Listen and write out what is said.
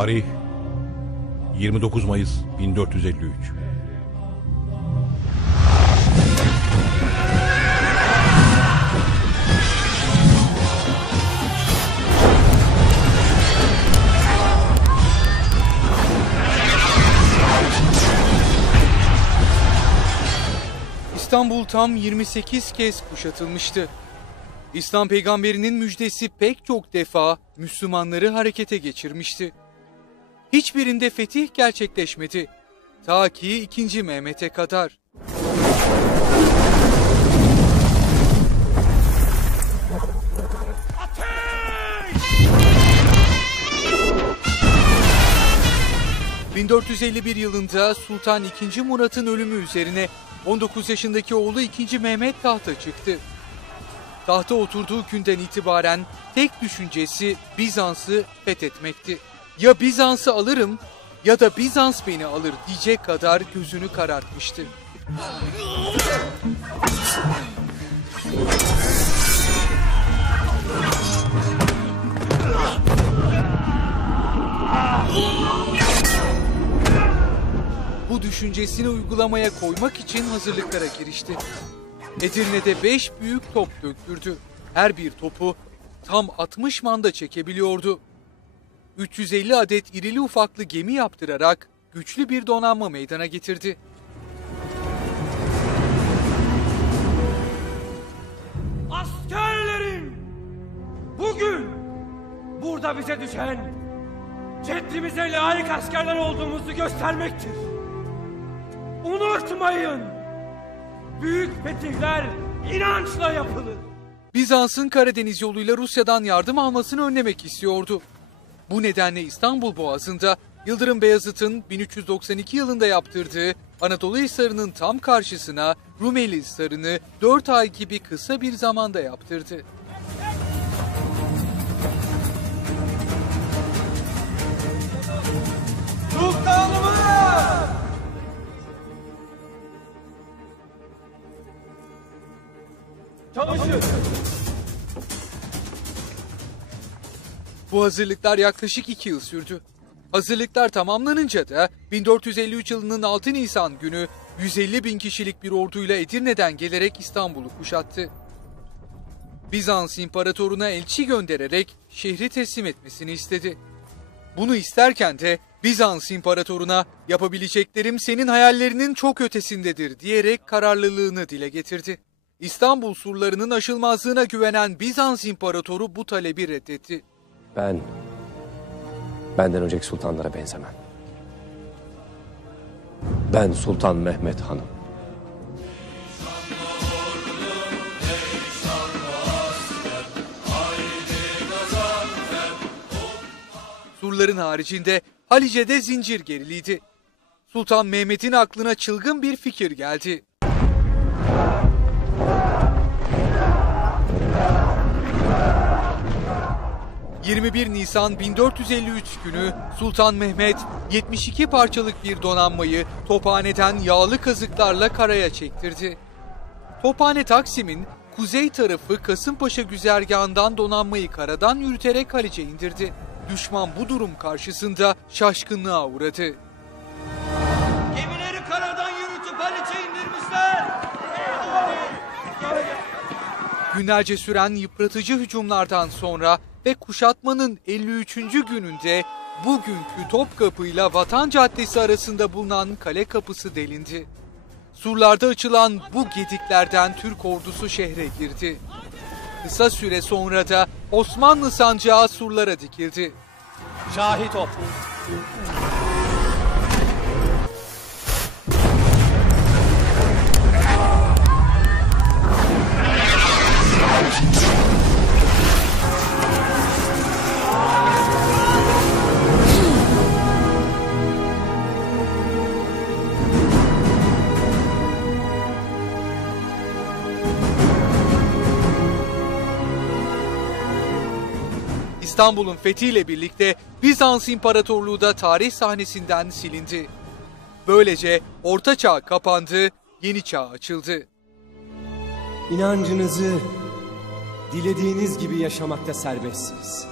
Tarih 29 Mayıs 1453. İstanbul tam 28 kez kuşatılmıştı. İslam peygamberinin müjdesi pek çok defa Müslümanları harekete geçirmişti. Hiçbirinde fetih gerçekleşmedi. Ta ki 2. Mehmet'e kadar. ...1451 yılında Sultan II. Murat'ın ölümü üzerine 19 yaşındaki oğlu 2. Mehmet tahta çıktı. Tahta oturduğu günden itibaren tek düşüncesi Bizans'ı fethetmekti. Ya Bizans'ı alırım ya da Bizans beni alır diyecek kadar gözünü karartmıştı. Bu düşüncesini uygulamaya koymak için hazırlıklara girişti. Edirne'de 5 büyük top döktürdü. Her bir topu tam 60 manda çekebiliyordu. 350 adet irili ufaklı gemi yaptırarak güçlü bir donanma meydana getirdi. Askerlerim! Bugün burada bize düşen ceddimize layık askerler olduğumuzu göstermektir. Unutmayın! Büyük fetihler inançla yapılır. Bizans'ın Karadeniz yoluyla Rusya'dan yardım almasını önlemek istiyordu. Bu nedenle İstanbul Boğazı'nda Yıldırım Beyazıt'ın 1392 yılında yaptırdığı Anadolu Hisarı'nın tam karşısına Rumeli Hisarı'nı 4 ay gibi kısa bir zamanda yaptırdı. Sultanımız! Çalışın! Bu hazırlıklar yaklaşık 2 yıl sürdü. Hazırlıklar tamamlanınca da 1453 yılının 6 Nisan günü 150 bin kişilik bir orduyla Edirne'den gelerek İstanbul'u kuşattı. Bizans imparatoruna elçi göndererek şehri teslim etmesini istedi. Bunu isterken de Bizans imparatoruna yapabileceklerim senin hayallerinin çok ötesindedir diyerek kararlılığını dile getirdi. İstanbul surlarının aşılmazlığına güvenen Bizans imparatoru bu talebi reddetti. Ben benden önceki sultanlara benzemem. Ben Sultan Mehmet Hanım. Surların haricinde Halice'de zincir geriliydi. Sultan Mehmet'in aklına çılgın bir fikir geldi. ...21 Nisan 1453 günü Sultan Mehmet 72 parçalık bir donanmayı Tophane'den yağlı kazıklarla karaya çektirdi. Tophane Taksim'in kuzey tarafı Kasımpaşa güzergahından donanmayı karadan yürüterek Halice indirdi. Düşman bu durum karşısında şaşkınlığa uğradı. Günlerce süren yıpratıcı hücumlardan sonra ve kuşatmanın 53. gününde bugünkü Topkapı ile Vatan Caddesi arasında bulunan kale kapısı delindi. Surlarda açılan bu gediklerden Türk ordusu şehre girdi. Kısa süre sonra da Osmanlı sancağı surlara dikildi. Şahit ol. İstanbul'un fethiyle birlikte Bizans İmparatorluğu da tarih sahnesinden silindi. Böylece Orta Çağ kapandı, Yeni Çağ açıldı. İnancınızı dilediğiniz gibi yaşamakta serbestsiniz.